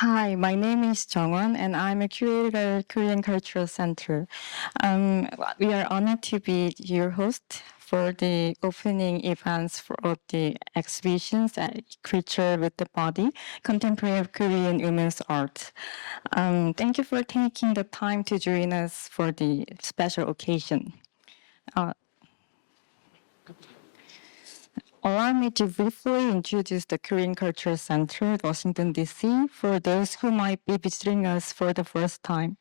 Hi, my name is Jung-Won, and I'm a curator at Korean Cultural Center. We are honored to be your host for the opening events of the exhibitions at Creature with the Body, Contemporary Korean Women's Art. Thank you for taking the time to join us for the special occasion. Uh, Allow me to briefly introduce the Korean Cultural Center, Washington, D.C., for those who might be visiting us for the first time.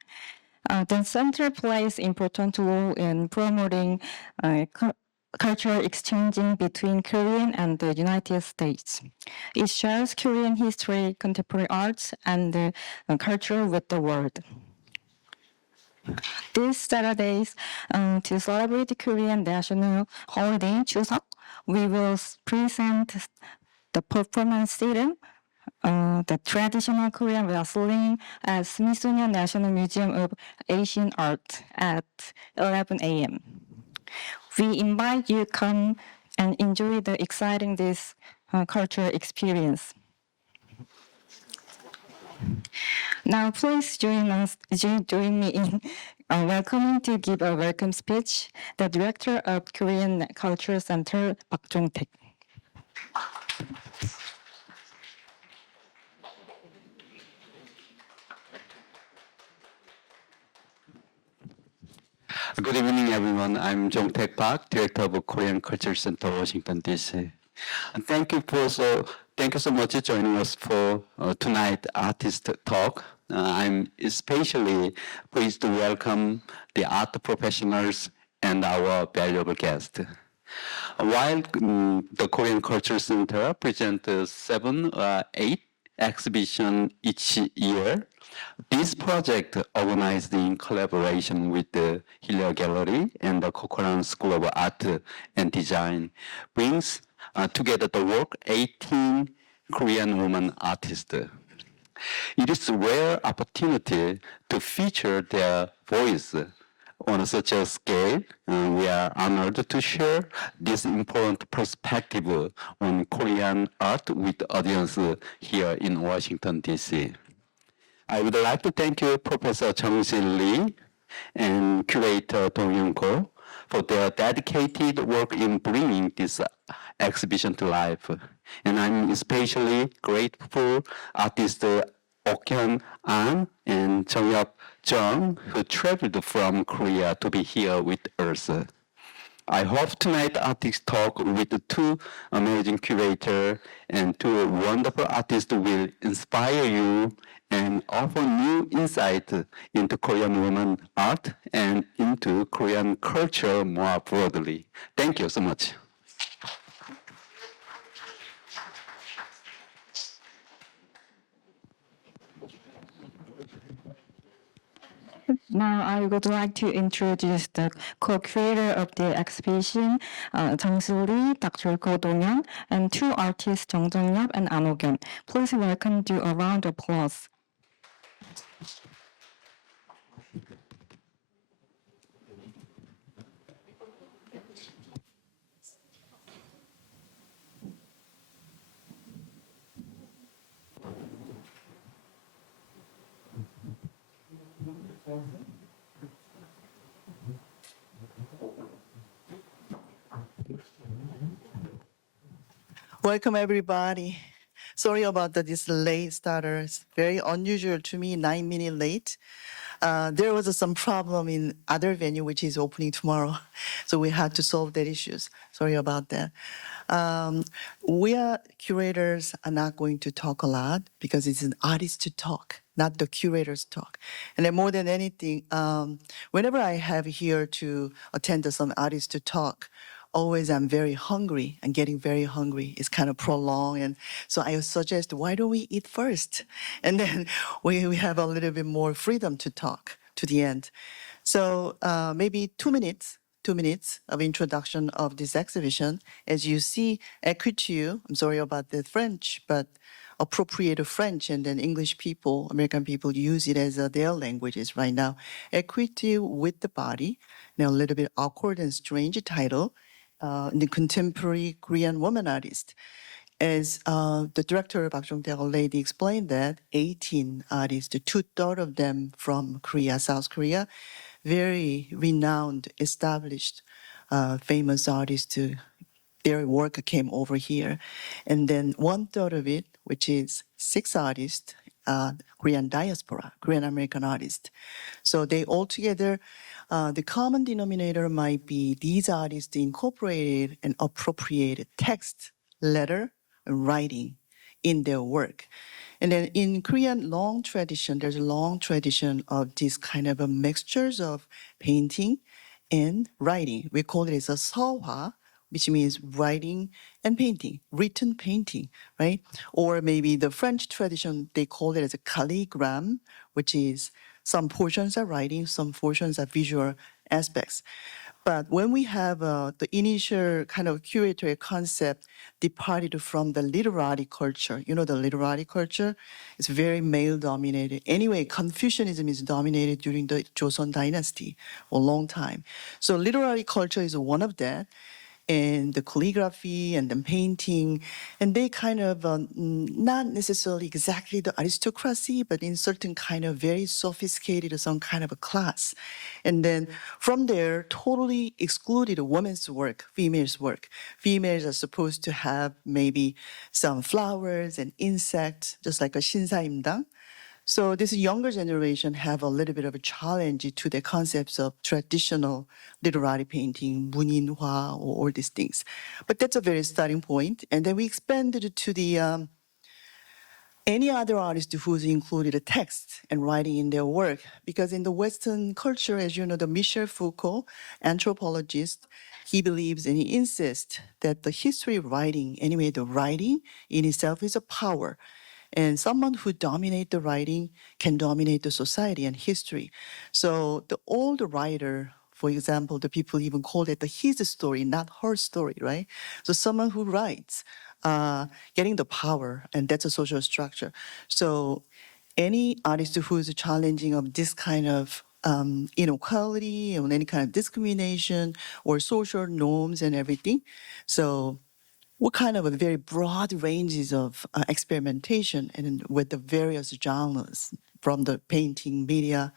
The center plays important role in promoting cultural exchanging between Korean and the United States. It shares Korean history, contemporary arts, and culture with the world. This Saturdays, to celebrate the Korean national holiday Chuseok, we will present the performance serum, the traditional Korean wrestling at Smithsonian National Museum of Asian Art at 11 a.m. We invite you to come and enjoy the exciting this cultural experience. Now, please join me in welcoming to give a welcome speech the director of Korean Cultural Center, Park Jong-taek. Good evening, everyone. I'm Jong-taek Park, Director of Korean Culture Center, Washington, D.C. And thank you so much for joining us for tonight artist talk. I'm especially pleased to welcome the art professionals and our valuable guests. While the Korean Culture Center presents 7 or 8 exhibitions each year, this project, organized in collaboration with the Hilia Gallery and the Kokoran School of Art and Design, brings together the work 18 Korean women artists. It is a rare opportunity to feature their voice on such a scale. We are honored to share this important perspective on Korean art with the audience here in Washington, D.C. I would like to thank you, Professor Jung-Sil and curator Dong-Yeon for their dedicated work in bringing this exhibition to life. And I'm especially grateful artist Okhyun and Jungyeob who traveled from Korea to be here with us. I hope tonight artist talk with the two amazing curators and two wonderful artists will inspire you and offer new insight into Korean women art and into Korean culture more broadly. Thank you so much. Now, I would like to introduce the co-creator of the exhibition, Jung-Sil, Dr. Ko Dong-Yeon, and two artists, Jungyeob and Okhyun. Please welcome to a round of applause. Welcome, everybody. Sorry about this late starter. It's very unusual to me, 9 minutes late. There was some problem in other venue, which is opening tomorrow. So we had to solve that issues. Sorry about that. We are curators are not going to talk a lot because it's an artist to talk, not the curators talk. And then more than anything, whenever I have here to attend some artists to talk, always I'm very hungry and getting very hungry. It's kind of prolonged. And so I suggest, why don't we eat first? And then we have a little bit more freedom to talk to the end. So maybe 2 minutes of introduction of this exhibition. As you see, Ecriture, I'm sorry about the French, but appropriate French and then English people, American people use it as their languages right now. Ecriture with the body, now a little bit awkward and strange title, the contemporary Korean woman artist. As the director of Jung-Yeon lady explained that 18 artists, two-thirds of them from Korea, South Korea, very renowned, established, famous artists, their work came over here. And then one-third of it, which is 6 artists, Korean diaspora, Korean American artists. So they all together, the common denominator might be these artists incorporated and appropriated text, letter, and writing in their work. And then in Korean long tradition, there's a long tradition of this kind of a mixtures of painting and writing. We call it as a seohwa, which means writing and painting, written painting, right? Or maybe the French tradition, they call it as a calligram, which is some portions are writing, some portions are visual aspects. But when we have the initial kind of curatorial concept departed from the literary culture, you know, the literary culture is very male dominated. Anyway, Confucianism is dominated during the Joseon dynasty for a long time. So literary culture is one of that. And the calligraphy and the painting, and they kind of not necessarily exactly the aristocracy, but in certain kind of very sophisticated, some kind of a class. And then from there, totally excluded women's work, females' work. Females are supposed to have maybe some flowers and insects, just like a 신사임당. So this younger generation have a little bit of a challenge to the concepts of traditional literary painting, 문인화, or all these things. But that's a very starting point. And then we expanded to the any other artist who's included a text and writing in their work. Because in the Western culture, as you know, the Michel Foucault, anthropologist, he believes and he insists that the history of writing, anyway, the writing in itself is a power. And someone who dominates the writing can dominate the society and history. So the old writer, for example, the people even call it the his story, not her story, right? So someone who writes, getting the power, and that's a social structure. So any artist who's challenging of this kind of inequality or any kind of discrimination or social norms and everything. So what kind of a very broad ranges of experimentation and with the various genres from the painting, media,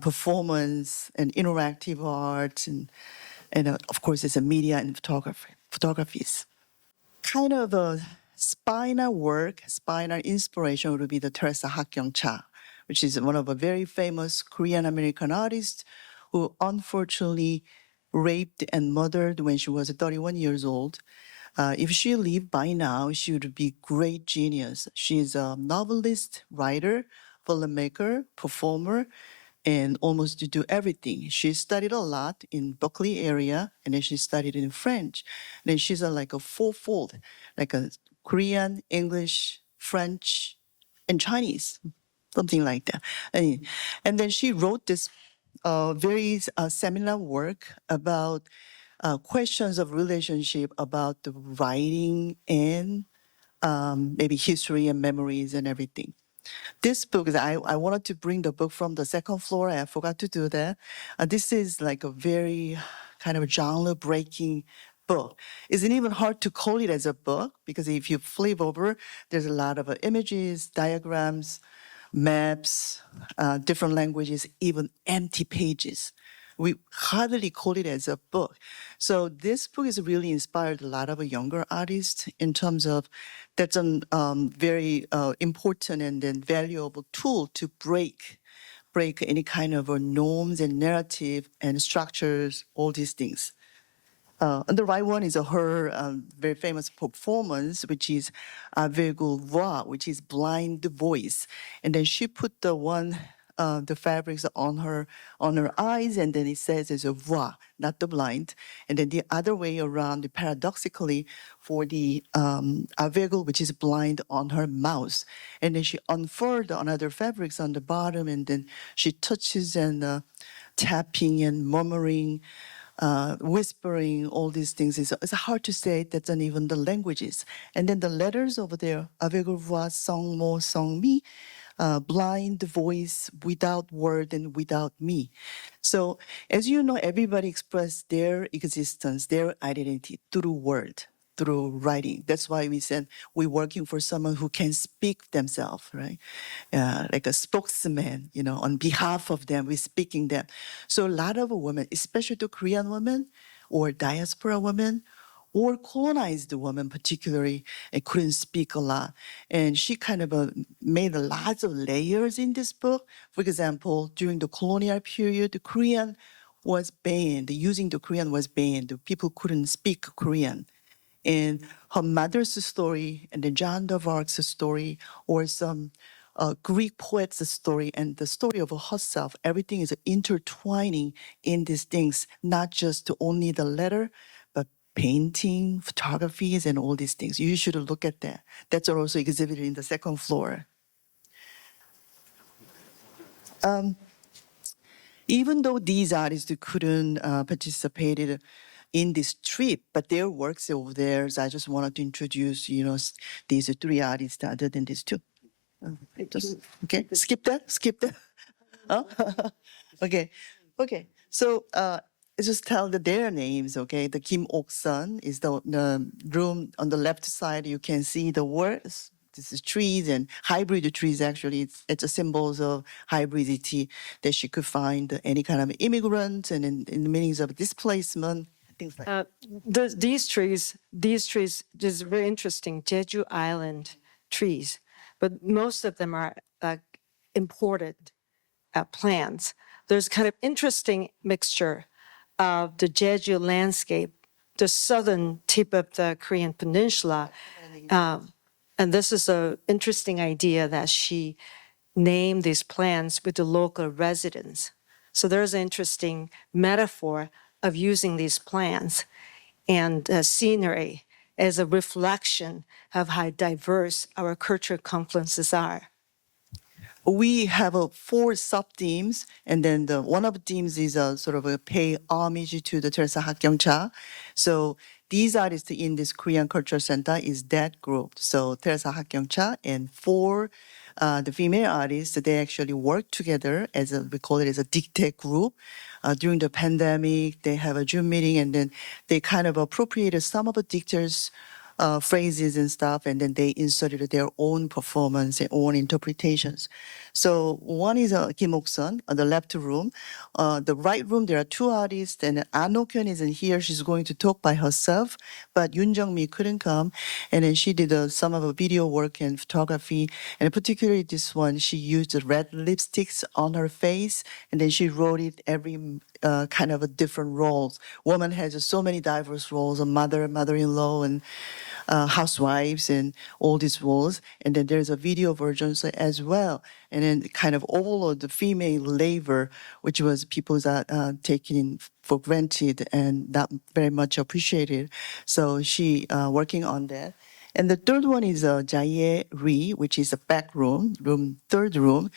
performance, and interactive art, and of course, it's a media and photographies. Kind of a spinal work, spinal inspiration would be the Theresa Cha, which is one of a very famous Korean American artists who unfortunately raped and murdered when she was 31 years old. If she lived by now, she would be great genius. She's a novelist, writer, filmmaker, performer, and almost to do everything. She studied a lot in Berkeley area, and then she studied in French. And then she's like a fourfold, like a Korean, English, French, and Chinese, something like that. And then she wrote this very seminar work about questions of relationship about the writing and maybe history and memories and everything. This book, I wanted to bring the book from the second floor. I forgot to do that. This is like a very kind of genre-breaking book. Isn't even hard to call it as a book because if you flip over, there's a lot of images, diagrams, maps, different languages, even empty pages. We hardly call it as a book. So this book has really inspired a lot of younger artists in terms of that's a very important and then valuable tool to break any kind of norms and narrative and structures, all these things. And the right one is her very famous performance, which is aveugle voix, which is blind voice. And then she put the fabrics on her eyes, and then it says it's a voix, not the blind. And then the other way around, paradoxically, for the aveugle, which is blind, on her mouth. And then she unfurled another fabrics on the bottom, and then she touches and tapping and murmuring, whispering, all these things. It's hard to say that's not even the languages. And then the letters over there, aveugle voix, song mo, song mi, blind voice, without word and without me. So as you know, everybody expressed their existence, their identity through word. through writing. That's why we said we're working for someone who can speak themselves, right? Like a spokesman, on behalf of them, we're speaking them. So a lot of women, especially the Korean women or diaspora women, or colonized women particularly, couldn't speak a lot. And she kind of made lots of layers in this book. For example, during the colonial period, the Korean was banned. Using the Korean was banned. People couldn't speak Korean. And her mother's story and the John of Arc's story, or some Greek poet's story, and the story of herself, everything is intertwining in these things, not just only the letter, but painting, photographies, and all these things. You should look at that. That's also exhibited in the second floor. Even though these artists couldn't participate in this trip, but their works over there, so I just wanted to introduce, these three artists other than these two. Okay, skip that. Huh? Okay, okay. So just tell their names. Okay, the Kim Oksun is the room on the left side. You can see the words. This is trees and hybrid trees. Actually, it's a symbols of hybridity that she could find any kind of immigrant and in the meanings of displacement, things like. These trees, is very interesting. Jeju Island trees, but most of them are imported plants. There's kind of interesting mixture of the Jeju landscape, the southern tip of the Korean peninsula. And this is an interesting idea that she named these plants with the local residents. So there's an interesting metaphor of using these plants and scenery as a reflection of how diverse our cultural confluences are. We have 4 sub-themes, and then one of the themes is a sort of a pay homage to the Theresa Kyung. So these artists in this Korean Cultural Center is that group. So Theresa Kyung and 4 the female artists, they actually work together as we call it as a dictate group. During the pandemic, they have a Zoom meeting, and then they kind of appropriated some of the dictators' phrases and stuff, and then they inserted their own performance and own interpretations. So one is Kim Oksun on the left room. The right room, there are 2 artists, and Okhyun isn't here. She's going to talk by herself, but JeongMee couldn't come, and then she did some of her video work and photography, and particularly this one, she used red lipsticks on her face, and then she wrote it every kind of a different roles. Woman has so many diverse roles: a mother, mother-in-law, and housewives, and all these roles. And then there's a video version as well. And then kind of all of the female labor, which was people that taken for granted and not very much appreciated. So she working on that. And the third one is Jaye Rhee, which is a back room, third room.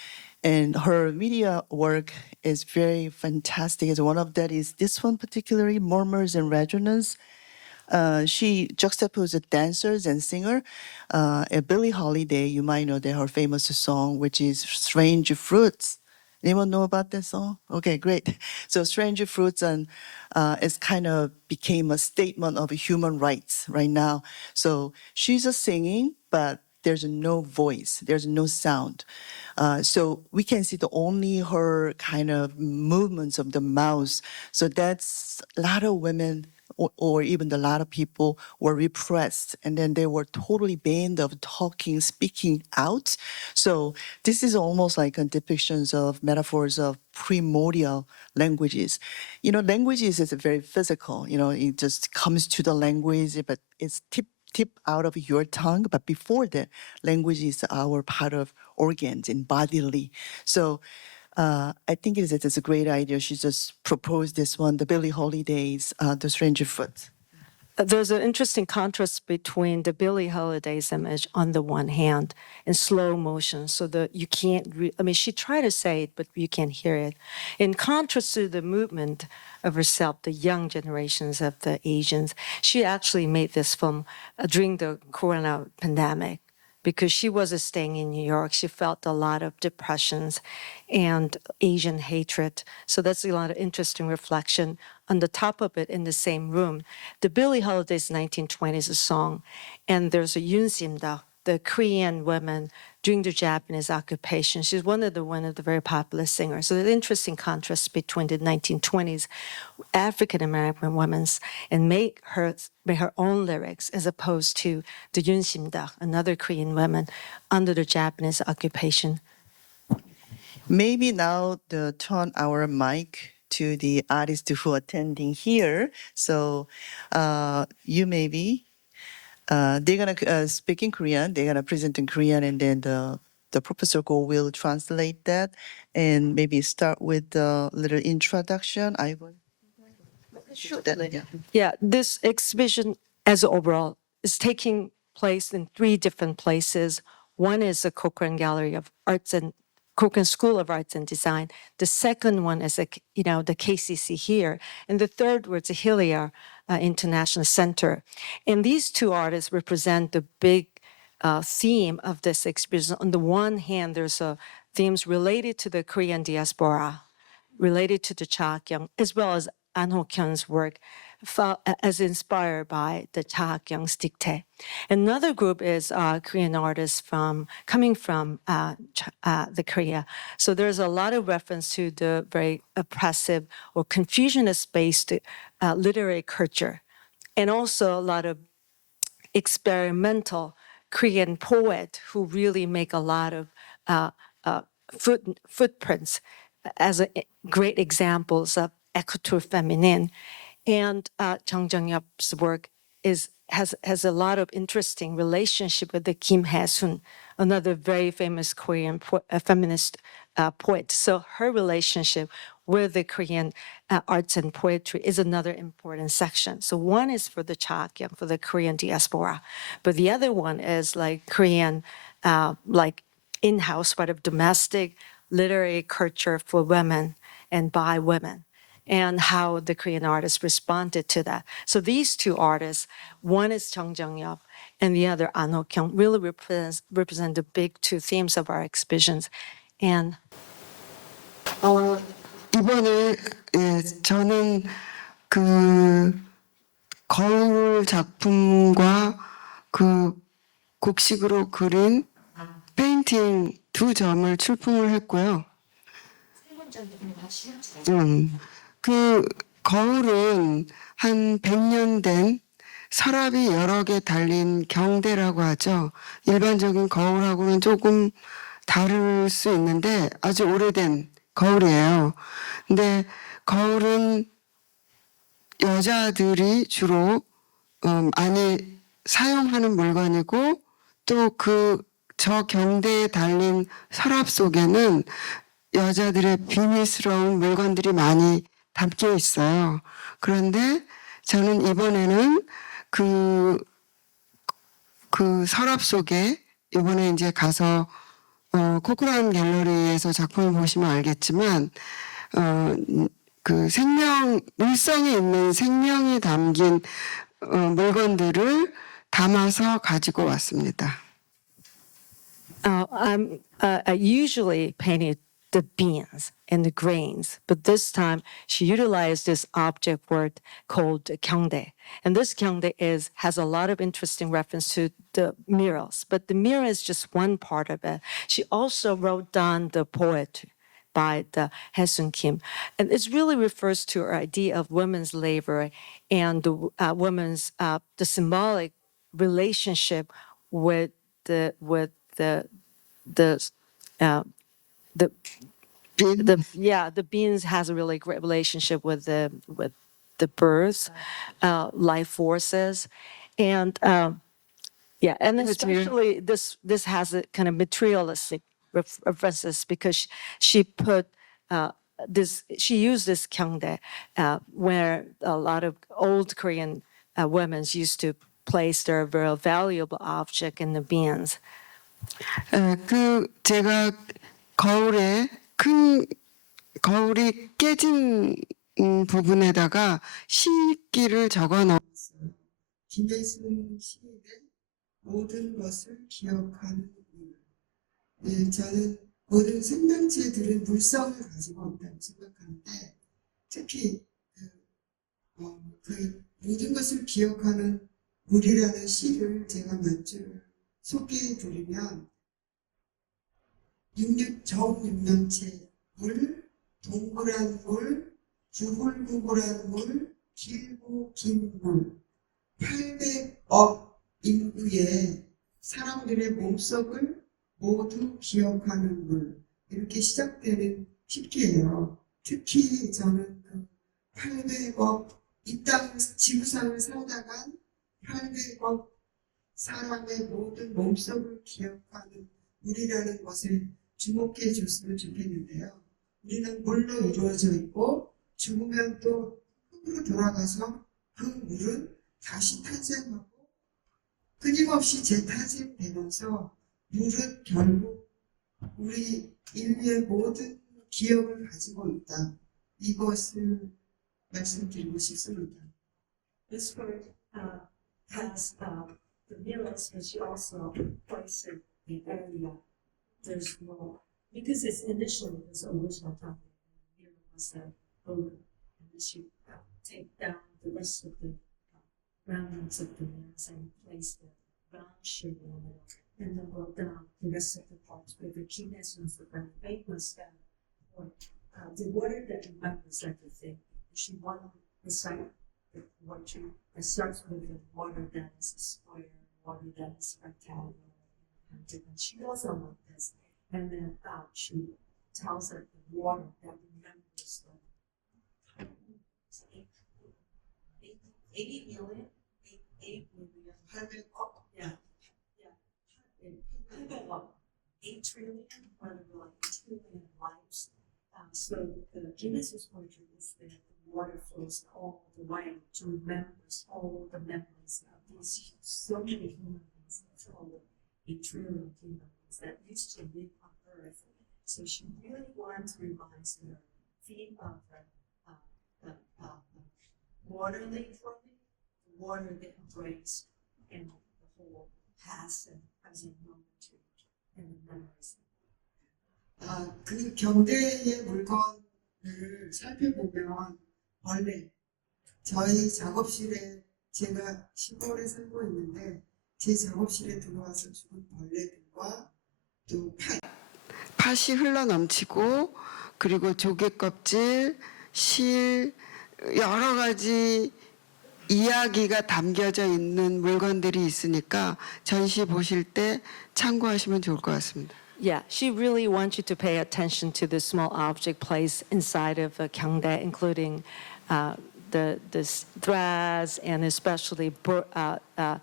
And her media work is very fantastic. As one of that is this one particularly, Murmurs and Resonance. She juxtaposed dancers and singer. Billie Holiday, you might know that her famous song, which is Strange Fruits. Anyone know about that song? Okay, great. So Strange Fruits and it's kind of became a statement of human rights right now. So she's a singing, but there's no voice, there's no sound. So we can see only her kind of movements of the mouth. So that's a lot of women or even a lot of people were repressed, and then they were totally banned of talking, speaking out. So this is almost like a depictions of metaphors of primordial languages. Languages is very physical. It just comes to the language, but it's tip out of your tongue. But before that, language is our part of organs and bodily. So I think it's a great idea. She just proposed this one, the Billie Holiday's The Stranger Foot. There's an interesting contrast between the Billie Holiday's image on the one hand in slow motion, so that you can't, she tried to say it, but you can't hear it. In contrast to the movement of herself, the young generations of the Asians, she actually made this film during the corona pandemic. because she was staying in New York. She felt a lot of depressions and Asian hatred. So that's a lot of interesting reflection. On the top of it, in the same room, the Billie Holiday's 1920s song, and there's a Yoon, the Korean woman during the Japanese occupation. She's one of the very popular singers. So there's an interesting contrast between the 1920s African American women and make her own lyrics as opposed to the Yoon, another Korean woman under the Japanese occupation. Maybe now the turn our mic to the artists who are attending here. So you maybe they're gonna speak in Korean. They're gonna present in Korean, and then the Professor Go will translate that, and maybe start with a little introduction. I will. Sure. Yeah. Yeah, this exhibition as overall is taking place in 3 different places. One is the Cochrane Gallery of Arts and Cochrane School of Arts and Design. The second one is the KCC here, and the third was the Hillier International Center. And these 2 artists represent the big theme of this exhibition. On the one hand, there's themes related to the Korean diaspora, related to the Kyung, as well as An Ho-kyun's work as inspired by the Kyung's dictate. Another group is Korean artists coming from the Korea. So there's a lot of reference to the very oppressive or confusionist-based literary culture, and also a lot of experimental Korean poet who really make a lot of footprints as great examples of Ecriture feminine. And Jungyeob's work has a lot of interesting relationship with the Kim Hae-sun, another very famous Korean feminist poet. So her relationship with the Korean arts and poetry is another important section. So one is for the Chakyung, for the Korean diaspora, but the other one is like Korean, like in-house, sort of domestic literary culture for women and by women, and how the Korean artists responded to that. So these 2 artists, one is Jungyeob and the other An Ho-kyun, really represent the big 2 themes of our exhibitions. And 이번에 저는 그 거울 작품과 그 곡식으로 그린 페인팅 2점을 출품을 했고요. 그 거울은 한 100년 된 서랍이 여러 개 달린 경대라고 하죠. 일반적인 거울하고는 조금 다를 수 있는데 아주 오래된 거울이에요. 근데 거울은 여자들이 주로 많이 사용하는 물건이고, 또 저 경대에 달린 서랍 속에는 여자들의 비밀스러운 물건들이 많이 담겨 있어요. 그런데 저는 이번에는 그 서랍 속에 이번에 이제 가서 코크란 갤러리에서 작품을 보시면 알겠지만 그 물성이 있는 생명이 담긴 물건들을 담아서 가지고 왔습니다. I usually painted the beans and the grains, but this time she utilized this object word called kyungdae. And this kyungdae has a lot of interesting reference to the murals, but the mural is just one part of it. She also wrote down the poetry by the Hae-sun Kim. And it really refers to her idea of women's labor and the women's, the symbolic relationship with the beings has a really great relationship with the birds, life forces, and and especially this has a kind of materialistic references because she put she used this kyungdae where a lot of old Korean women used to place their very valuable object in the beans. 제가 거울이 깨진 부분에다가 시기를 적어 넣었어요. 김혜순 시인의 모든 것을 기억하는 물. 네, 저는 모든 생명체들은 물성을 가지고 있다고 생각하는데 특히 그 모든 것을 기억하는 물이라는 시를 제가 몇 줄 소개해 드리면 정육면체 물, 동그란 물, 구불구불한 물, 길고 긴 물, 800억 인구의 사람들의 몸속을 모두 기억하는 물. 이렇게 시작되는 필기예요. 특히 저는 그 800억 이 땅 지구상을 살다간 800억 사람의 모든 몸속을 기억하는 물이라는 것을 주목해 줬으면 좋겠는데요. 우리는 물로 이루어져 있고 죽으면 또 흙으로 돌아가서 그 물은 다시 탄생하고 끊임없이 재탄생되면서 물은 결국 우리 인류의 모든 기억을 가지고 있다. 이것을 말씀드리고 싶습니다. This word has the mirrors, but she also places the area. There's no, because it's initially this original topic. Here was the odor, and then she take down the rest of the roundings of the mirrors and place the round shape in the middle, and then go down the rest of the parts where the key essence of the famous the water that remembers everything. She wanted to recite the water that starts with the water that is square, water that is rectangular, and different. She does all of this, and then she tells her the water that remembers the 80 million, 8 million, 800, yeah, 8 trillion, whatever, like 8 trillion lives. So the Guinness's poetry is that the water flows all the way to remembers all the memories of these so many human beings, all 8 trillion human beings that used to live on Earth. So she really wanted to remind her theme of the water lake flowing, the water that embraced and the whole past and present moment and the memories. 그 경대의 물건을 살펴보면 벌레, 저희 작업실에 제가 시골에 살고 있는데 제 작업실에 들어와서 죽은 벌레들과 또 팥이 흘러넘치고 그리고 조개 껍질, 실 여러 가지 이야기가 담겨져 있는 물건들이 있으니까 전시 보실 때 참고하시면 좋을 것 같습니다. Yeah, she really wants you to pay attention to the small object placed inside of Kyungdae, including the threads and especially the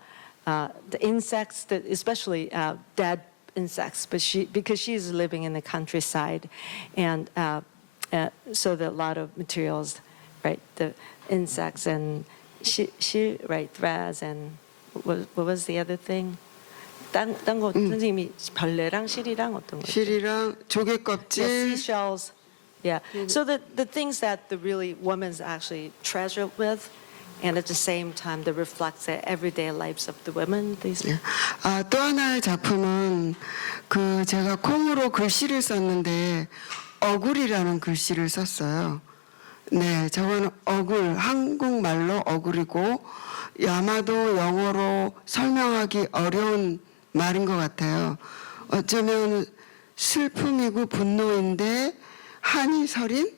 insects, especially dead insects. But because she's living in the countryside, and so there are a lot of materials, right? The insects and threads and what was the other thing? 딴 거 선생님이 벌레랑 실이랑 어떤 거? 실이랑 조개 Yeah, 껍질, seashells. Yeah. So the things that the really women's actually treasure with, and at the same time, that reflects the everyday lives of the women. These. 또 하나의 작품은 그 제가 콩으로 글씨를 썼는데 어굴이라는 글씨를 썼어요. 네, 저건 어굴, 한국말로 어굴이고 아마도 영어로 설명하기 어려운 말인 것 같아요. 어쩌면 슬픔이고 분노인데 한이 서린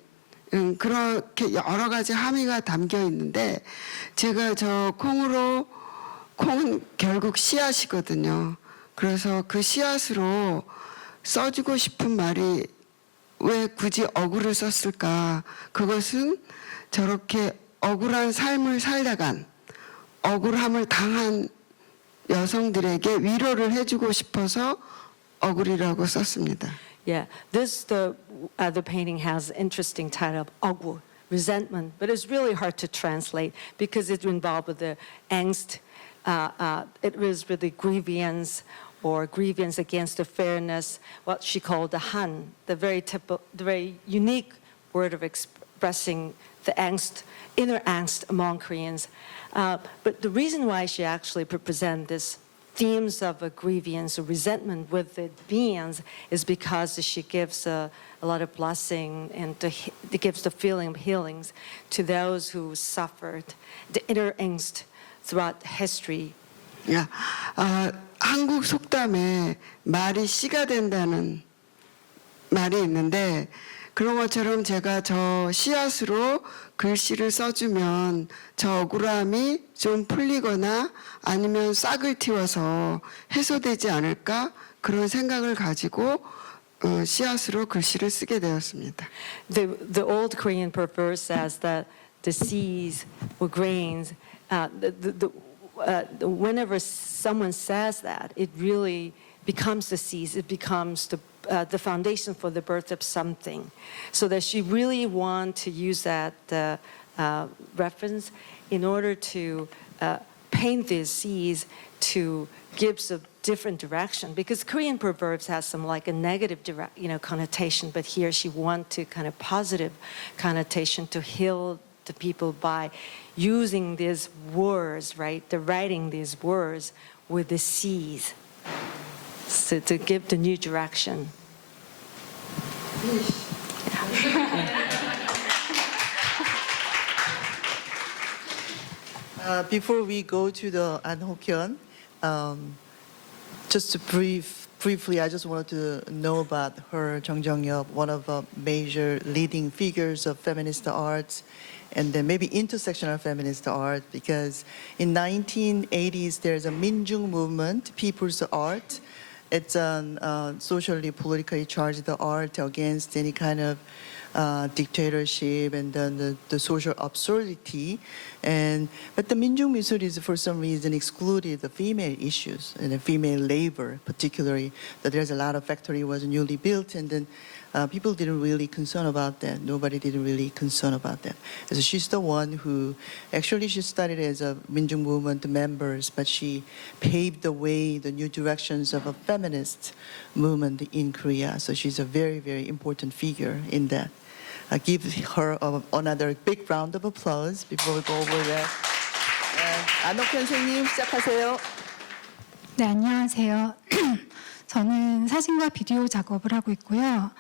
그렇게 여러 가지 함의가 담겨 있는데 제가 저 콩은 결국 씨앗이거든요. 그래서 그 씨앗으로 써주고 싶은 말이 왜 굳이 어굴을 썼을까? 그것은 저렇게 억울한 삶을 살다간 억울함을 당한 여성들에게 위로를 해주고 싶어서 어굴이라고 썼습니다. Yeah. The painting has an interesting title of ogwu, resentment, but it's really hard to translate because it's involved with the angst. It was really grievance or grievance against the fairness, what she called the han, the very unique word of expressing the angst, inner angst among Koreans. But the reason why she actually presents this themes of grievance or resentment with the beings is because she gives a lot of blessing and it gives the feeling of healings to those who suffered the inner angst throughout history. 야, 한국 속담에 말이 씨가 된다는 말이 있는데 그런 것처럼 제가 저 씨앗으로 글씨를 써주면 저 억울함이 좀 풀리거나 아니면 싹을 틔워서 해소되지 않을까 그런 생각을 가지고 씨앗으로 글씨를 쓰게 되었습니다. The old Korean proverb says that the seeds or grains, whenever someone says that, it really becomes the seeds, it becomes the foundation for the birth of something. So that she really want to use that reference in order to paint these seeds to give a different direction, because Korean proverbs has some like a negative connotation, but here she want to kind of positive connotation to heal the people by using these words, right? The writing these words with the seeds, so to give the new direction. Before we go to the Okhyun, just to briefly, I just wanted to know about her, Jungyeob, one of the major leading figures of feminist art, and then maybe intersectional feminist art, because in 1980s there's a Minjung movement, people's art. It's a socially, politically charged art against any kind of dictatorship and then the social absurdity. But the Minjung Missouri for some reason excluded the female issues and the female labor, particularly that there's a lot of factory was newly built, and then people didn't really concern about that. Nobody didn't really concern about that. So she's the one who, actually she started as a Minjung movement members, but she paved the way, the new directions of a feminist movement in Korea. So she's a very, very important figure in that. I give her another big round of applause before we go over that. 안옥현 선생님 시작하세요. 네, 안녕하세요. 저는 사진과 비디오 작업을 하고 있고요.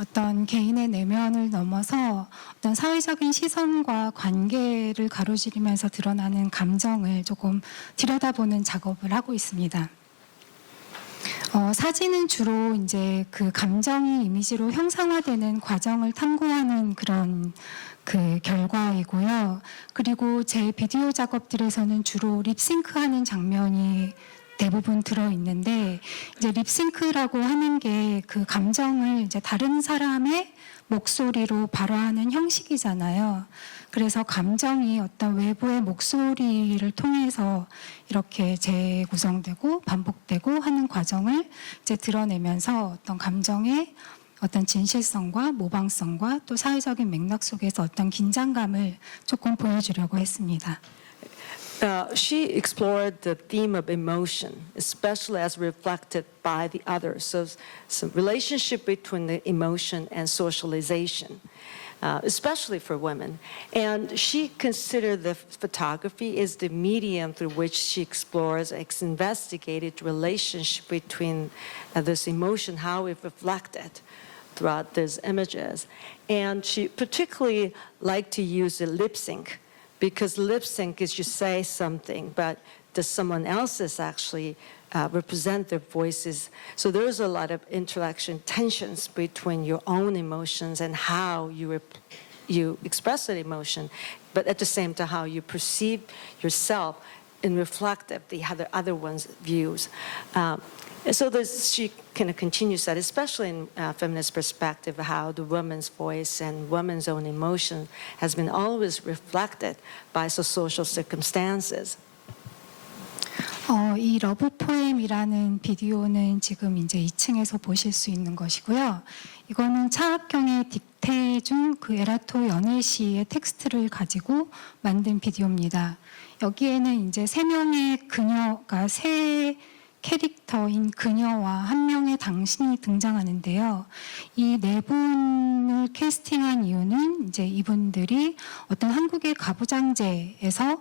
어떤 개인의 내면을 넘어서 어떤 사회적인 시선과 관계를 가로지르면서 드러나는 감정을 조금 들여다보는 작업을 하고 있습니다. 사진은 주로 이제 그 감정이 이미지로 형상화되는 과정을 탐구하는 그런 그 결과이고요. 그리고 제 비디오 작업들에서는 주로 립싱크하는 장면이 대부분 들어 있는데, 이제 립싱크라고 하는 게 그 감정을 이제 다른 사람의 목소리로 발화하는 형식이잖아요. 그래서 감정이 어떤 외부의 목소리를 통해서 이렇게 재구성되고 반복되고 하는 과정을 이제 드러내면서 어떤 감정의 어떤 진실성과 모방성과 또 사회적인 맥락 속에서 어떤 긴장감을 조금 보여주려고 했습니다. She explored the theme of emotion, especially as reflected by the others. So relationship between the emotion and socialization, especially for women. And she considered the photography is the medium through which she explores, investigated relationship between this emotion, how it reflected throughout these images. And she particularly liked to use the lip sync, because lip sync is you say something, but does someone else's actually represent their voices? So there's a lot of interaction, tensions between your own emotions and how you express that emotion, but at the same time how you perceive yourself and reflect the other one's views. So she kind of continues that, especially in feminist perspective, how the woman's voice and woman's own emotion has been always reflected by social circumstances. 이 러브 포엠이라는 비디오는 지금 이제 2층에서 보실 수 있는 것이고요. 이거는 차학경의 딕테 중 그 에라토 연애시의 텍스트를 가지고 만든 비디오입니다. 여기에는 이제 3명의 그녀가 세 캐릭터인 그녀와 한 명의 당신이 등장하는데요. 이 네 분을 캐스팅한 이유는 이제 이분들이 어떤 한국의 가부장제에서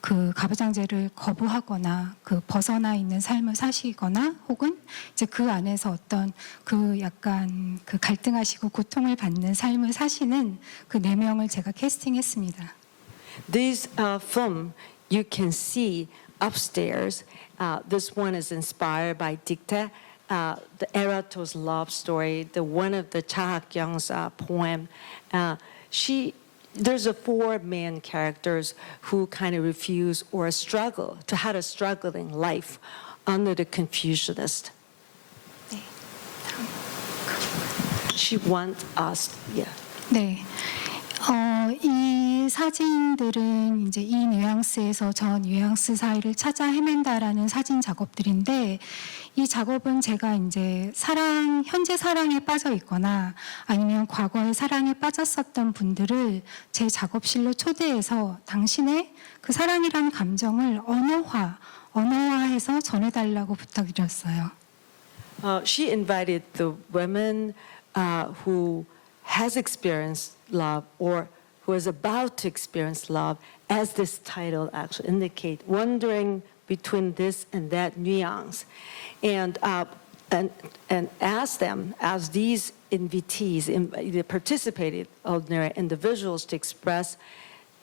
그 가부장제를 거부하거나 그 벗어나 있는 삶을 사시거나 혹은 이제 그 안에서 어떤 그 약간 그 갈등하시고 고통을 받는 삶을 사시는 그 4명을 제가 캐스팅했습니다. This film, you can see upstairs. This one is inspired by Dicta, the Erotos love story, the one of the Cha Ha-kyung's poem. There's 4 main characters who kind of refuse or struggle to had a struggling life under the Confucianist. 네. She wants us, yeah. 네. 이 사진들은 이제 이 뉘앙스에서 저 뉘앙스 사이를 찾아 헤맨다라는 사진 작업들인데 이 작업은 제가 이제 현재 사랑에 빠져 있거나 아니면 과거의 사랑에 빠졌었던 분들을 제 작업실로 초대해서 당신의 그 사랑이라는 감정을 언어화해서 전해달라고 부탁드렸어요. She invited the women who has experienced love or who is about to experience love, as this title actually indicates, wondering between this and that nuance, and ask them, as these invitees, the participated ordinary individuals, to express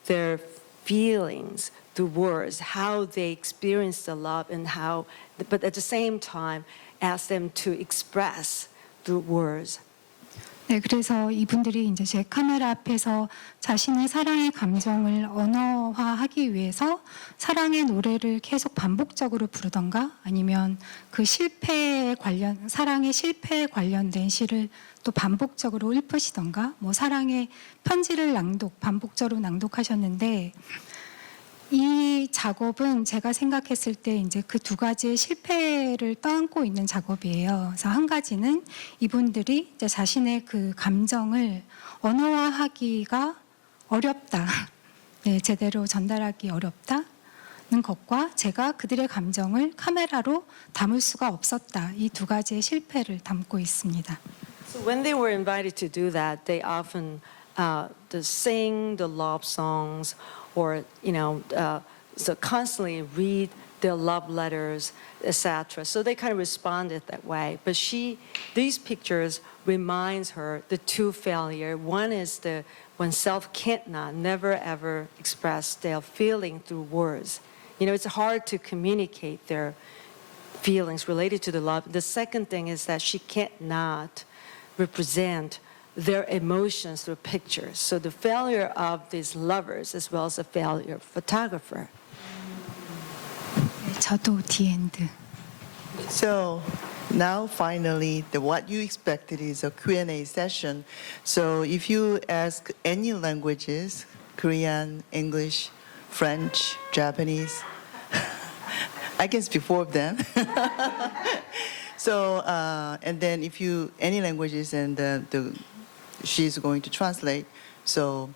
their feelings through words, how they experience the love, and how, but at the same time, ask them to express through words. 네, 그래서 이분들이 이제 제 카메라 앞에서 자신의 사랑의 감정을 언어화하기 위해서 사랑의 노래를 계속 반복적으로 부르던가 아니면 그 사랑의 실패에 관련된 시를 또 반복적으로 읊으시던가 뭐 사랑의 편지를 반복적으로 낭독하셨는데 이 작업은 제가 생각했을 때 이제 그 2가지의 실패를 떠안고 있는 작업이에요. 그래서 한 가지는 이분들이 이제 자신의 그 감정을 언어화하기가 어렵다. 네, 제대로 전달하기 어렵다는 것과 제가 그들의 감정을 카메라로 담을 수가 없었다. 이 2가지의 실패를 담고 있습니다. So when they were invited to do that, they often sing the love songs, or so constantly read their love letters, etc. So they kind of responded that way. But these pictures reminds her the 2 failure. One is when self never ever express their feeling through words. It's hard to communicate their feelings related to the love. The second thing is that she cannot represent their emotions through pictures. So the failure of these lovers as well as the failure of photographer. 네, 저도 디엔드. So now finally, what you expected is a Q&A session. So if you ask any languages, Korean, English, French, Japanese, I can speak 4 of them. So, and then if any languages and she's going to translate. So,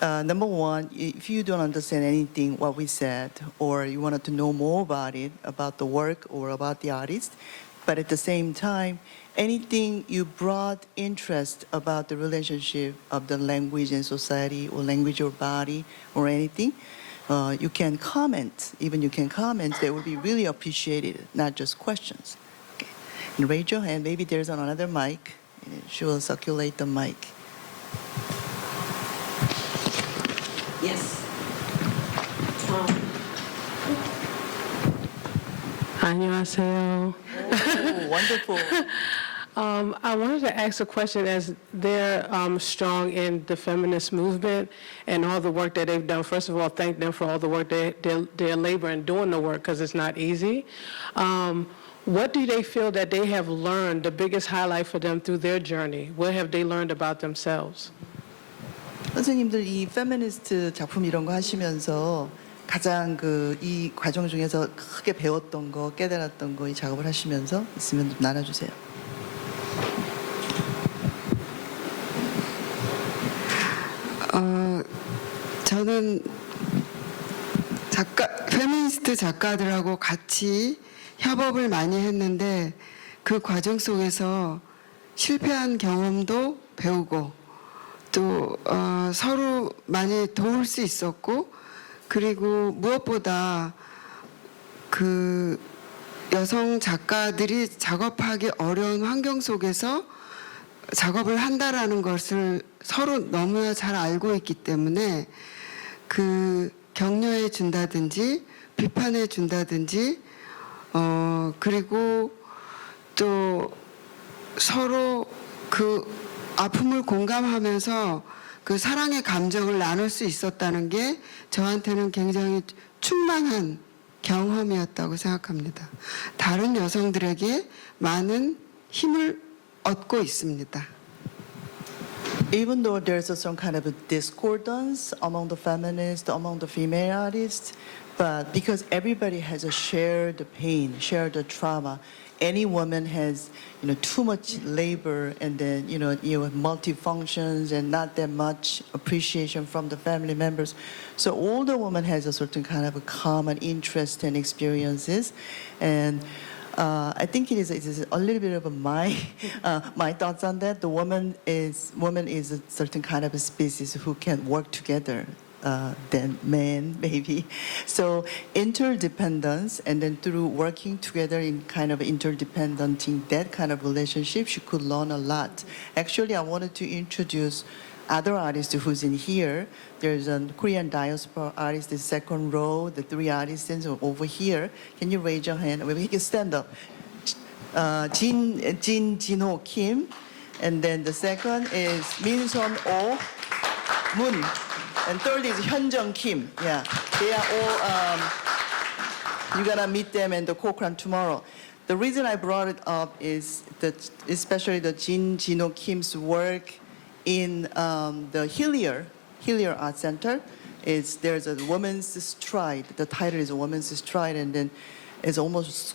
number 1, if you don't understand anything what we said, or you wanted to know more about it, about the work or about the artist, but at the same time, anything you brought interest about the relationship of the language and society, or language or body, or anything, you can comment. Even you can comment. They will be really appreciated, not just questions. Okay. And raise your hand. Maybe there's another mic. She will circulate the mic. Yes. 안녕하세요. Oh, wonderful. I wanted to ask a question, as they're strong in the feminist movement and all the work that they've done. First of all, thank them for all the work they're laboring doing the work, because it's not easy. What do they feel that they have learned, the biggest highlight for them through their journey? What have they learned about themselves? 선생님들 이 페미니스트 작품 이런 거 하시면서 가장 이 과정 중에서 크게 배웠던 거, 깨달았던 거, 이 작업을 하시면서 있으면 좀 나눠주세요. 저는 페미니스트 작가들하고 같이 협업을 많이 했는데 그 과정 속에서 실패한 경험도 배우고 또 서로 많이 도울 수 있었고 그리고 무엇보다 그 여성 작가들이 작업하기 어려운 환경 속에서 작업을 한다라는 것을 서로 너무나 잘 알고 있기 때문에 그 격려해 준다든지 비판해 준다든지 그리고 또 서로 그 아픔을 공감하면서 그 사랑의 감정을 나눌 수 있었다는 게 저한테는 굉장히 충만한 경험이었다고 생각합니다. 다른 여성들에게 많은 힘을 얻고 있습니다. Even though there's some kind of a discordance among the feminists, among the female artists, but because everybody has a shared pain, shared trauma, any woman has, too much labor and then, multifunctions and not that much appreciation from the family members. So all the woman has a certain kind of a common interest and experiences. And I think it is a little bit of my my thoughts on that. The woman is a certain kind of a species who can work together than men, maybe. So interdependence, and then through working together in kind of interdependent in that kind of relationship, she could learn a lot. Actually, I wanted to introduce other artists who's in here. There's a Korean diaspora artist, the second row, the three artists over here. Can you raise your hand? Maybe you can stand up. Jinho Kim, and then the second is Min-sun Oh Moon, and third is Hyunjung Kim. Yeah, they are all. You're gonna meet them in the Kokran tomorrow. The reason I brought it up is that especially the Jinho Kim's work in the Hillier Art Center, there's a woman's stride. The title is a woman's stride, and then it's almost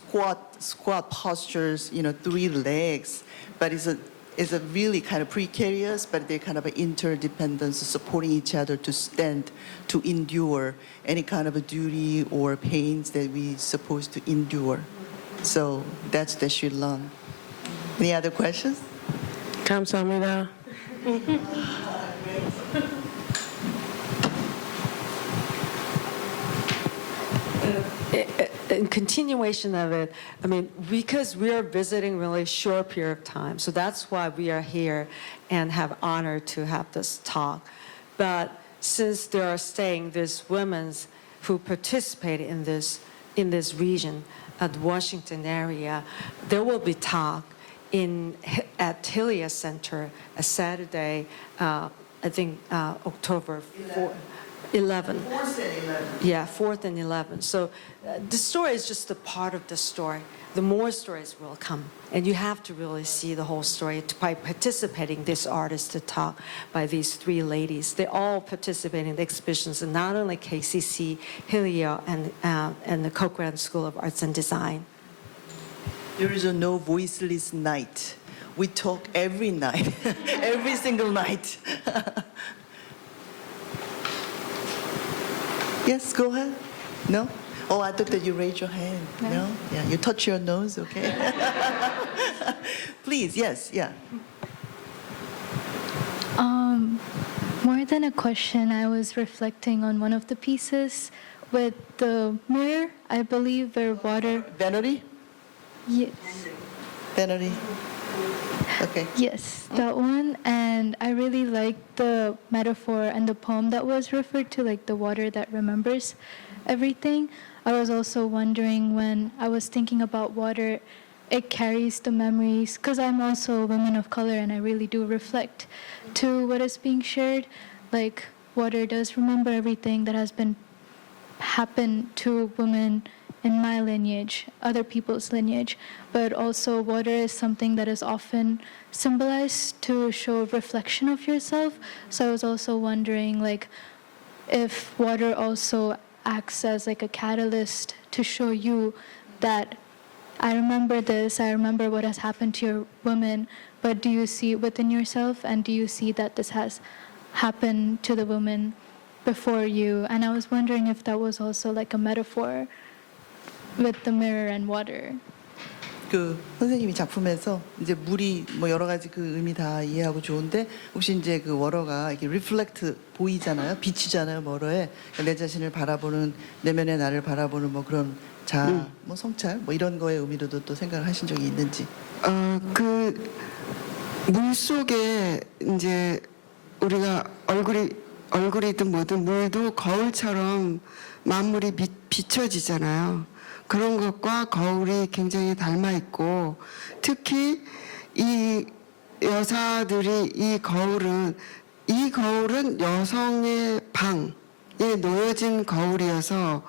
squat postures, 3 legs, but it's a really kind of precarious, but they're kind of an interdependence, supporting each other to stand, to endure any kind of a duty or pains that we supposed to endure. So that's the should learn. Any other questions? 감사합니다. In continuation of it, I mean, because we are visiting really short period of time, so that's why we are here and have honor to have this talk. But since there are staying these women who participate in this region at Washington area, there will be talk at Hillier Center a Saturday, I think October 11. 4th and 11. Yeah, 4th and 11th. So the story is just a part of the story. The more stories will come. And you have to really see the whole story by participating this artist to talk by these 3 ladies. They all participate in the exhibitions, and not only KCC, Hillier, and the Cochrane School of Arts and Design. There is a no voiceless night. We talk every night, every single night. Yes, go ahead. No? Oh, I thought that you raised your hand. No? Yeah, you touch your nose, okay? Please, yes, yeah. More than a question, I was reflecting on one of the pieces with the mirror, I believe, where water. Vanity? Yes. Vanity. Okay. Yes, that one. And I really liked the metaphor and the poem that was referred to, like the water that remembers everything. I was also wondering, when I was thinking about water, it carries the memories, because I'm also a woman of color and I really do reflect to what is being shared. Like, water does remember everything that has been happened to women in my lineage, other people's lineage, but also water is something that is often symbolized to show a reflection of yourself. So I was also wondering, like, if water also acts as like a catalyst to show you that I remember this, I remember what has happened to your woman, but do you see it within yourself, and do you see that this has happened to the woman before you? And I was wondering if that was also like a metaphor with the mirror and water. 그 선생님이 작품에서 이제 물이 뭐 여러 가지 그 의미 다 이해하고 좋은데 혹시 이제 그 워러가 이렇게 리플렉트 보이잖아요, 비치잖아요 워러에. 그러니까 내 자신을 바라보는 내면의 나를 바라보는 뭐 그런 자아, 뭐 성찰, 뭐 이런 거의 의미로도 또 생각을 하신 적이 있는지. 그 물 속에 이제 우리가 얼굴이든 뭐든 물도 거울처럼 만물이 비춰지잖아요. 그런 것과 거울이 굉장히 닮아 있고, 특히 이 여사들이 이 거울은 여성의 방에 놓여진 거울이어서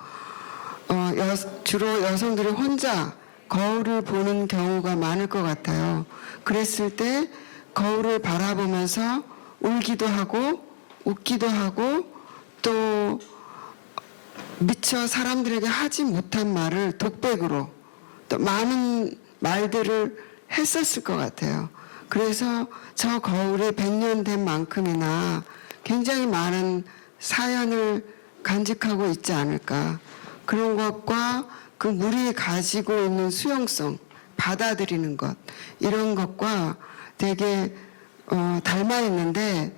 주로 여성들이 혼자 거울을 보는 경우가 많을 것 같아요. 그랬을 때 거울을 바라보면서 울기도 하고 웃기도 하고 또 미처 사람들에게 하지 못한 말을 독백으로 또 많은 말들을 했었을 것 같아요. 그래서 저 거울이 100년 된 만큼이나 굉장히 많은 사연을 간직하고 있지 않을까. 그런 것과 그 물이 가지고 있는 수용성, 받아들이는 것, 이런 것과 되게 닮아 있는데,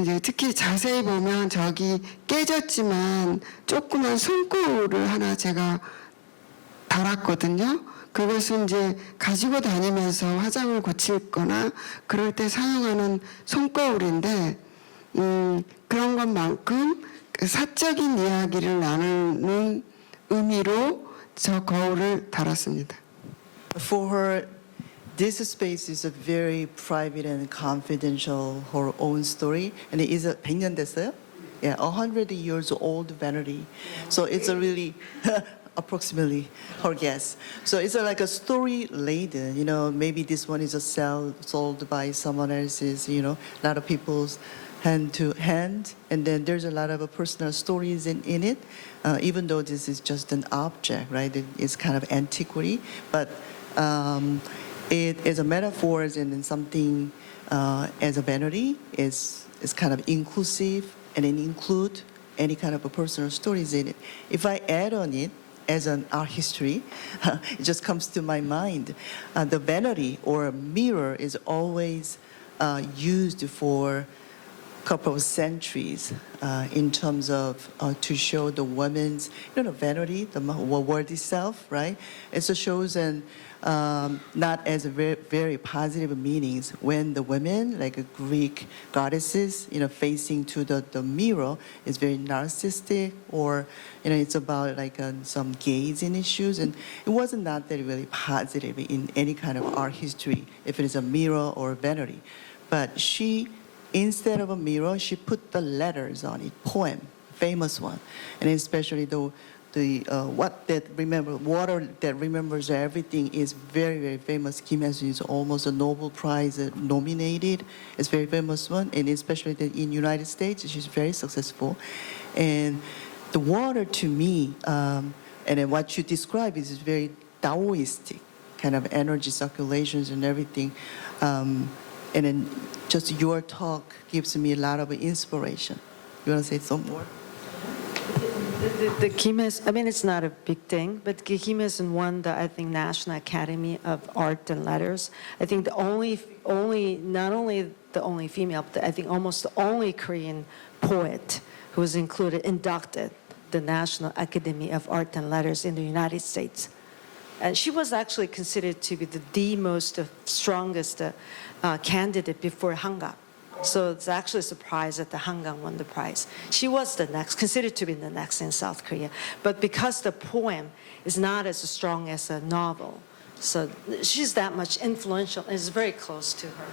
이제 특히 자세히 보면 저기 깨졌지만 조그만 손거울을 하나 제가 달았거든요. 그것은 이제 가지고 다니면서 화장을 고칠 거나 그럴 때 사용하는 손거울인데, 그런 것만큼 사적인 이야기를 나누는 의미로 저 거울을 달았습니다. For her, this space is a very private and confidential, her own story, and it is a 100년 됐어요? Yeah, 100 years old vanity. So it's a really approximately her guess. So it's like a story laden. You know, maybe this one is a sold by someone else's. You know, a lot of people's hand to hand, and then there's a lot of personal stories in it. Even though this is just an object, right? It's kind of antiquity, but it is a metaphor and then something as a vanity is kind of inclusive and then include any kind of a personal stories in it. If I add on it as an art history, it just comes to my mind. The vanity or mirror is always used for couple of centuries in terms of to show the woman's vanity, the word itself, right? It so shows and not as a very, very positive meanings when the women, like Greek goddesses, facing to the mirror is very narcissistic, or it's about like some gazing issues, and it wasn't not that really positive in any kind of art history if it is a mirror or vanity, but she. Instead of a mirror, she put the letters on it, poem, famous one, and especially the water that remembers everything is very, very famous. Kim Hye-sun is almost a Nobel Prize nominated. It's very famous one, and especially in United States, she's very successful. And the water to me, and then what you describe is very Taoistic kind of energy circulations and everything. And then just your talk gives me a lot of inspiration. You want to say some more? The Kim Hye-sun, I mean, it's not a big thing, but Kim Hye-sun won the, I think, National Academy of Art and Letters. I think not only the only female, but I think almost the only Korean poet who was inducted the National Academy of Art and Letters in the United States. And she was actually considered to be the most strongest candidate before Hangak. So it's actually a surprise that the Hangak won the prize. She was considered to be the next in South Korea. But because the poem is not as strong as a novel, so she's that much influential and is very close to her.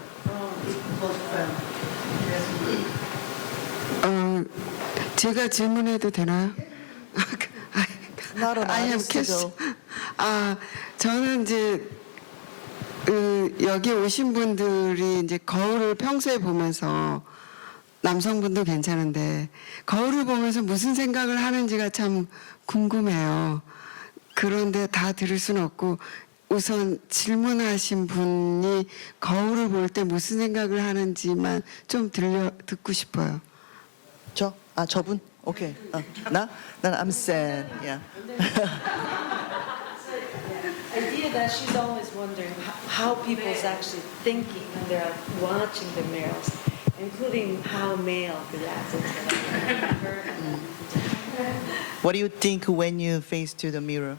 Close friend. 제가 질문해도 되나요? Not an I am artist to curious. go. 저는 이제 여기 오신 분들이 이제 거울을 평소에 보면서 남성분도 괜찮은데 거울을 보면서 무슨 생각을 하는지가 참 궁금해요. 그런데 다 들을 수는 없고 우선 질문하신 분이 거울을 볼 때 무슨 생각을 하는지만 좀 듣고 싶어요. 저분? 오케이. 난 I'm sad. Yeah. idea say that she's always wondering how people's actually thinking when they're watching the mirrors, including how male reacts to her. What do you think when you face to the mirror?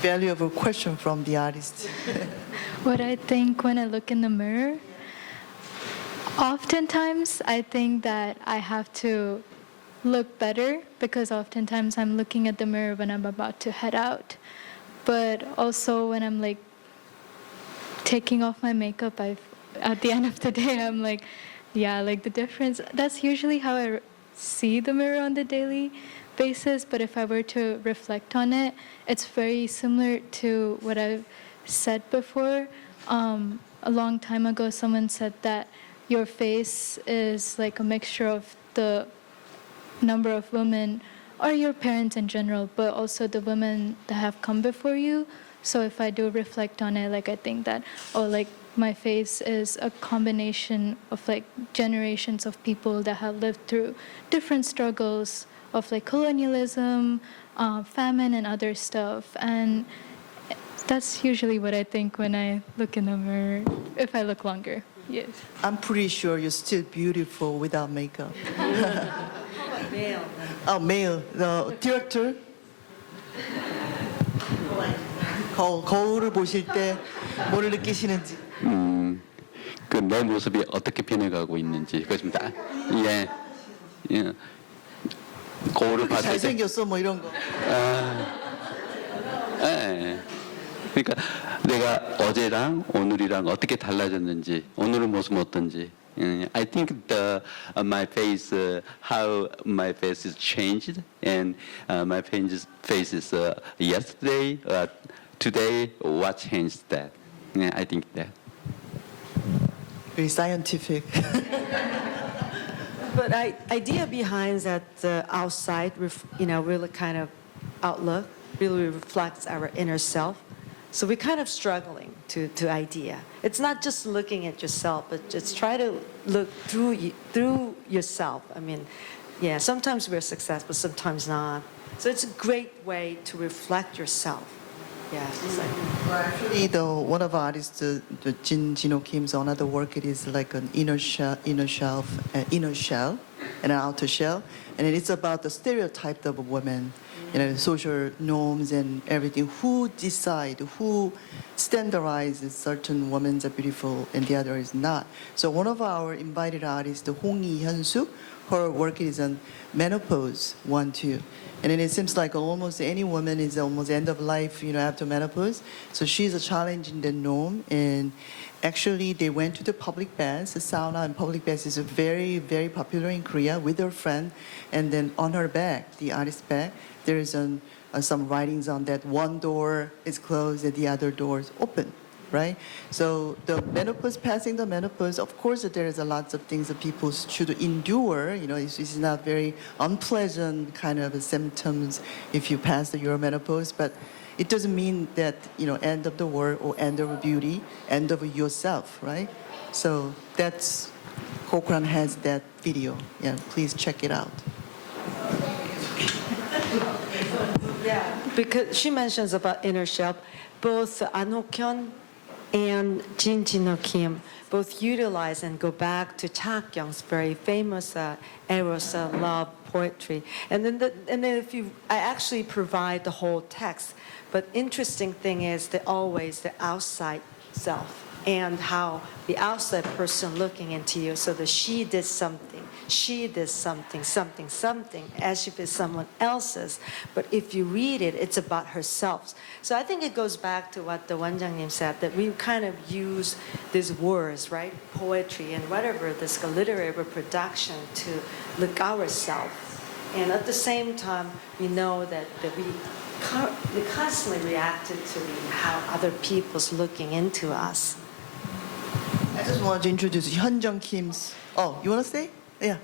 Valuable question from the artist. What I think when I look in the mirror, oftentimes I think that I have to look better because oftentimes I'm looking at the mirror when I'm about to head out. But also when I'm like taking off my makeup, at the end of the day, I'm like, yeah, like the difference. That's usually how I see the mirror on the daily basis. But if I were to reflect on it, it's very similar to what I've said before. A long time ago, someone said that your face is like a mixture of the number of women, or your parents in general, but also the women that have come before you. So if I do reflect on it, like I think that, oh, like my face is a combination of like generations of people that have lived through different struggles of like colonialism, famine, and other stuff. And that's usually what I think when I look in the mirror, if I look longer. Yes. I'm pretty sure you're still beautiful without makeup. Male. Oh, male. The director. 거울을 보실 때 뭐를 느끼시는지. 그 내 모습이 어떻게 변해가고 있는지 그거 좀 다, 예, 예. 거울을 봤을 때 잘생겼어 뭐 이런 거. 예. 그러니까 내가 어제랑 오늘이랑 어떻게 달라졌는지 오늘의 모습은 어떤지. I think my face, how my face is changed, and my face is yesterday, today. What changed that? Yeah, I think that. Very scientific. But idea behind that outside, really kind of outlook really reflects our inner self. So we're kind of struggling to idea. It's not just looking at yourself, but just try to look through yourself. I mean, yeah, sometimes we're successful, sometimes not. So it's a great way to reflect yourself. Yeah. It's like, Well, actually, one of our artists, the Jinho Kim's another work, it is like an inner shell, and an outer shell, and it's about the stereotype of a woman, social norms and everything. Who decide, who standardizes certain women are beautiful and the other is not? So one of our invited artists, the Hyun-suk, her work is on menopause 1-2. And then it seems like almost any woman is almost end of life, after menopause. So she's challenging the norm. And actually, they went to the public baths. The sauna and public baths is very, very popular in Korea with her friend. And then on her back, the artist's back, there is some writings on that. One door is closed and the other door is open. Right? So the menopause, passing the menopause, of course there is a lots of things that people should endure. It's not very unpleasant kind of symptoms if you pass your menopause, but it doesn't mean that, end of the world or end of beauty, end of yourself, right? So that's, Okhyun has that video. Yeah, please check it out. yeah, because she mentions about inner self. Both Okhyun and Jinho Kim both utilize and go back to Kyung's very famous Eros love poetry. And then I actually provide the whole text. But interesting thing is that always the outside self and how the outside person looking into you. So that she did something, something, as if it's someone else's. But if you read it, it's about herself. So I think it goes back to what the 원장님 said, that we kind of use these words, right? Poetry and whatever, this literary production to look ourselves. And at the same time, we know that we constantly reacted to how other people's looking into us. I just wanted to introduce Hyun Kim's. Oh, you want to say? Yeah.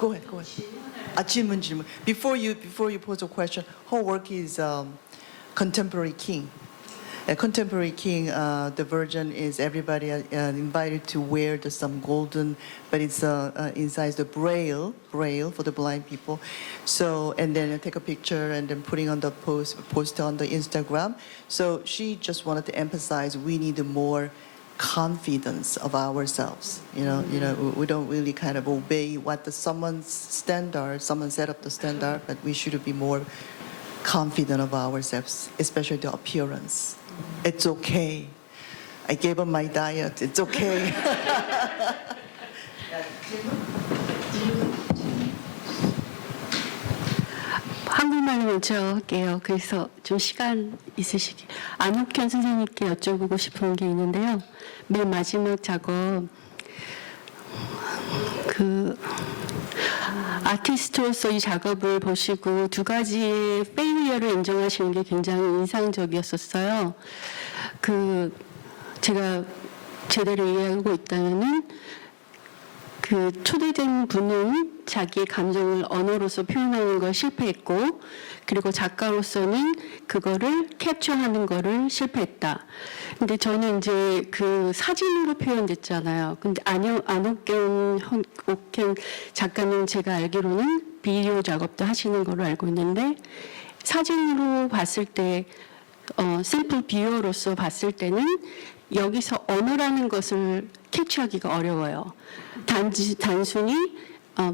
Go ahead. 질문. Before you pose a question, her work is contemporary king. A contemporary king, the version is everybody invited to wear some golden, but it's inside the braille for the blind people. So, and then take a picture and then putting on the post on the Instagram. So she just wanted to emphasize we need more confidence of ourselves. We don't really kind of obey what someone set up the standard, but we should be more confident of ourselves, especially the appearance. It's okay. I gave up my diet. It's okay. 한국말로 먼저 할게요. 그래서 좀 시간 있으시게. 안옥현 선생님께 여쭤보고 싶은 게 있는데요. 맨 마지막 작업, 아티스트로서 이 작업을 보시고 두 가지의 페일리어를 인정하시는 게 굉장히 인상적이었었어요. 제가 제대로 이해하고 있다면은 초대된 분은 자기의 감정을 언어로서 표현하는 걸 실패했고, 그리고 작가로서는 그거를 캡처하는 거를 실패했다. 근데 저는 이제 사진으로 표현됐잖아요. 근데 안옥현 작가는 제가 알기로는 비디오 작업도 하시는 걸로 알고 있는데, 사진으로 봤을 때, 샘플 비유어로서 봤을 때는 여기서 언어라는 것을 캡처하기가 어려워요. 단순히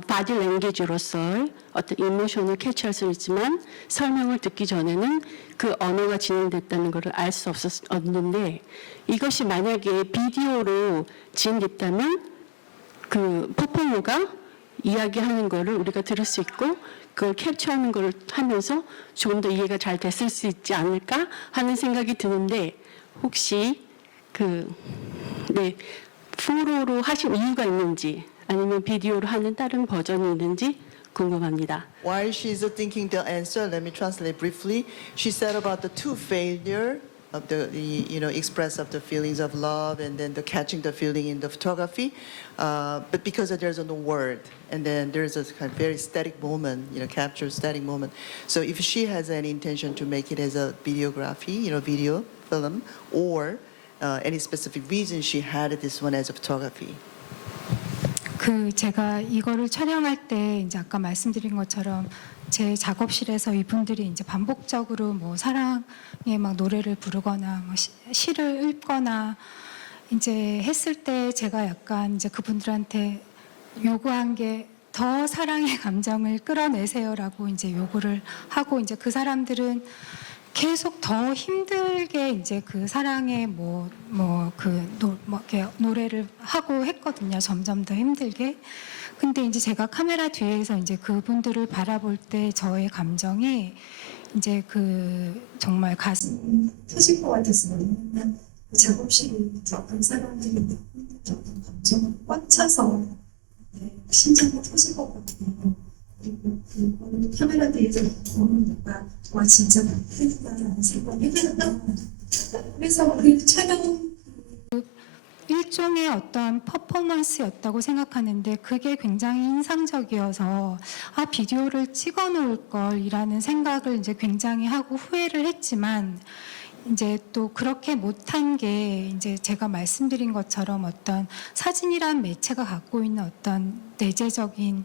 바디 랭귀지로서 어떤 이모션을 캐치할 수 있지만 설명을 듣기 전에는 그 언어가 진행됐다는 것을 알 수 없었는데, 이것이 만약에 비디오로 진행됐다면 퍼포머가 이야기하는 거를 우리가 들을 수 있고 그걸 캡처하는 걸 하면서 조금 더 이해가 잘 됐을 수 있지 않을까 하는 생각이 드는데, 혹시 프로로 하신 이유가 있는지 아니면 비디오로 하는 다른 버전이 있는지 궁금합니다. While she's thinking the answer, let me translate briefly. She said about the two failure of the express of the feelings of love and then the catching the feeling in the photography, but because there's no word and then there's a kind of very static moment, capture static moment. So if she has any intention to make it as a videography, video film, or any specific reason she had this one as a photography. 제가 이거를 촬영할 때 이제 아까 말씀드린 것처럼 제 작업실에서 이분들이 이제 반복적으로 뭐 사랑의 막 노래를 부르거나 뭐 시를 읽거나 이제 했을 때 제가 약간 이제 그분들한테 요구한 게 더 사랑의 감정을 끌어내세요라고 이제 요구를 하고, 이제 그 사람들은 계속 더 힘들게 이제 그 사랑의 노래를 하고 했거든요. 점점 더 힘들게. 근데 이제 제가 카메라 뒤에서 이제 그분들을 바라볼 때 저의 감정이 이제 정말 가슴 터질 것 같았어요. 왜냐면 작업실에 어떤 사람들이 어떤 감정을 꽉 차서 심장이 터질 것 같아요. 그리고 카메라 뒤에서 보는 내가 와 진짜 못했다라는 생각이 들었다. 그래서 촬영 일종의 어떤 퍼포먼스였다고 생각하는데 그게 굉장히 인상적이어서 비디오를 찍어 놓을 걸이라는 생각을 이제 굉장히 하고 후회를 했지만, 이제 또 그렇게 못한 게 이제 제가 말씀드린 것처럼 어떤 사진이란 매체가 갖고 있는 어떤 내재적인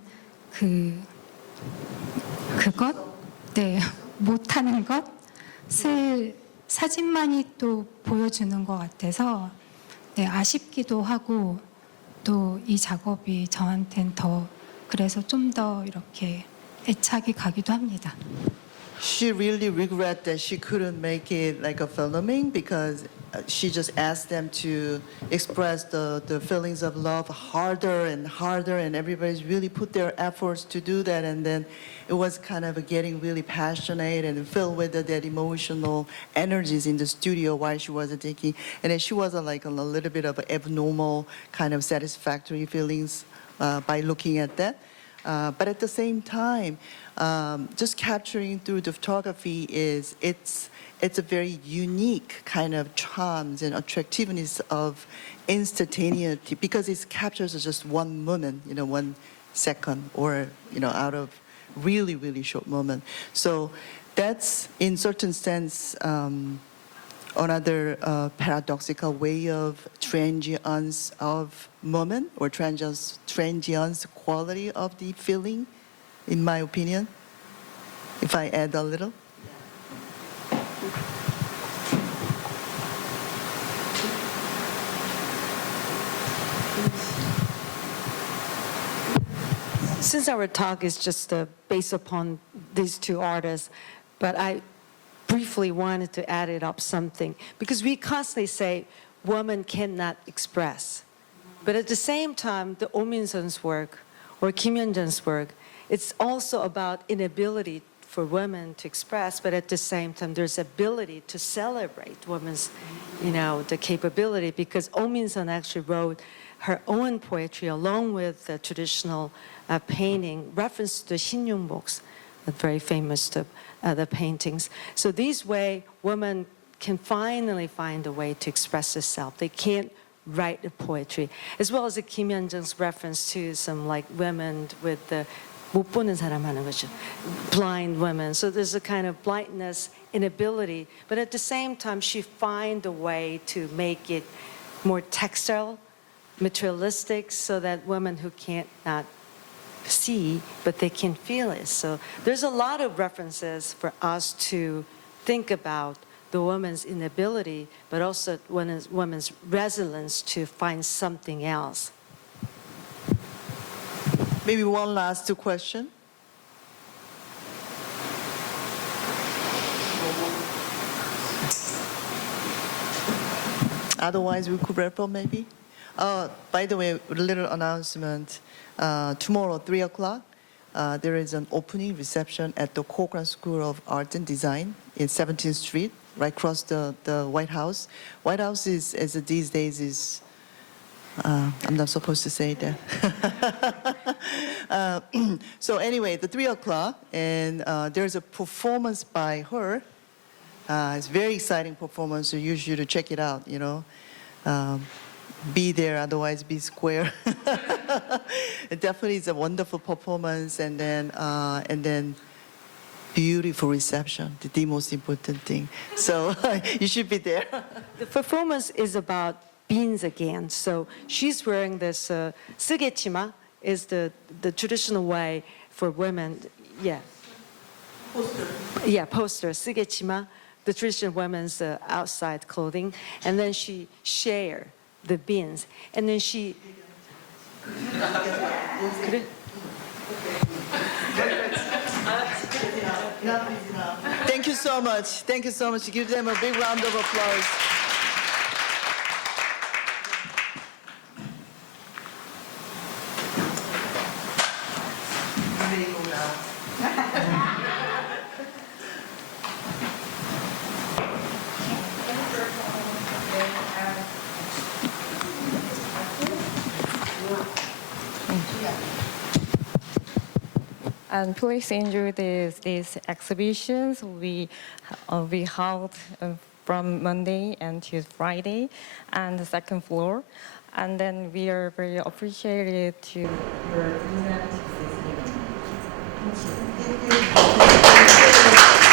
못하는 것을 사진만이 또 보여주는 것 같아서 아쉽기도 하고, 또 이 작업이 저한텐 더 그래서 좀 더 이렇게 애착이 가기도 합니다. She really regret that she couldn't make it like a filming because she just asked them to express the feelings of love harder and harder, and everybody's really put their efforts to do that, and then it was kind of getting really passionate and filled with that emotional energies in the studio while she was taking, and then she was like a little bit of abnormal kind of satisfactory feelings by looking at that. But at the same time, just capturing through the photography it's a very unique kind of charms and attractiveness of instantaneity because it captures just one moment, 1 second, or out of really, really short moment. So that's in certain sense another paradoxical way of transience of moment or transience quality of the feeling, in my opinion, if I add a little. Since our talk is just based upon these two artists, but I briefly wanted to add it up something, because we constantly say women cannot express. But at the same time, the Oh Min-sun's work or Kim Hyun-jung's work, it's also about inability for women to express, but at the same time, there's ability to celebrate women's, the capability, because Oh Min-sun actually wrote her own poetry along with the traditional painting, reference to the Shinnyungboks, the very famous the paintings. So this way, women can finally find a way to express herself. They can't write the poetry, as well as the Kim Hyun-jung's reference to some like women with the 못 보는 사람 하는 거죠, blind women. So there's a kind of blindness, inability, but at the same time, she find a way to make it more textile, materialistic, so that women who can't not see, but they can feel it. So there's a lot of references for us to think about the woman's inability, but also women's resilience to find something else. Maybe one last question. Otherwise, we could wrap up maybe. By the way, a little announcement. Tomorrow, 3 o'clock, there is an opening reception at the Korean School of Art and Design in 17th Street, right across the White House. White House is, as these days, is I'm not supposed to say that. So anyway, the 3 o'clock, and there's a performance by her. It's a very exciting performance, so you should check it out, Be there, otherwise be square. It definitely is a wonderful performance, and then beautiful reception, the most important thing. So you should be there. The performance is about beans again. So she's wearing this 쓰개치마, is the traditional way for women. Yeah. Poster. Yeah, poster, 쓰개치마, the traditional women's outside clothing. And then she share the beans. And then she... Thank you so much. Thank you so much. Give them a big round of applause. And please enjoy these exhibitions we held from Monday and to Friday and the second floor. And then we are very appreciated to your presence this evening. Thank you.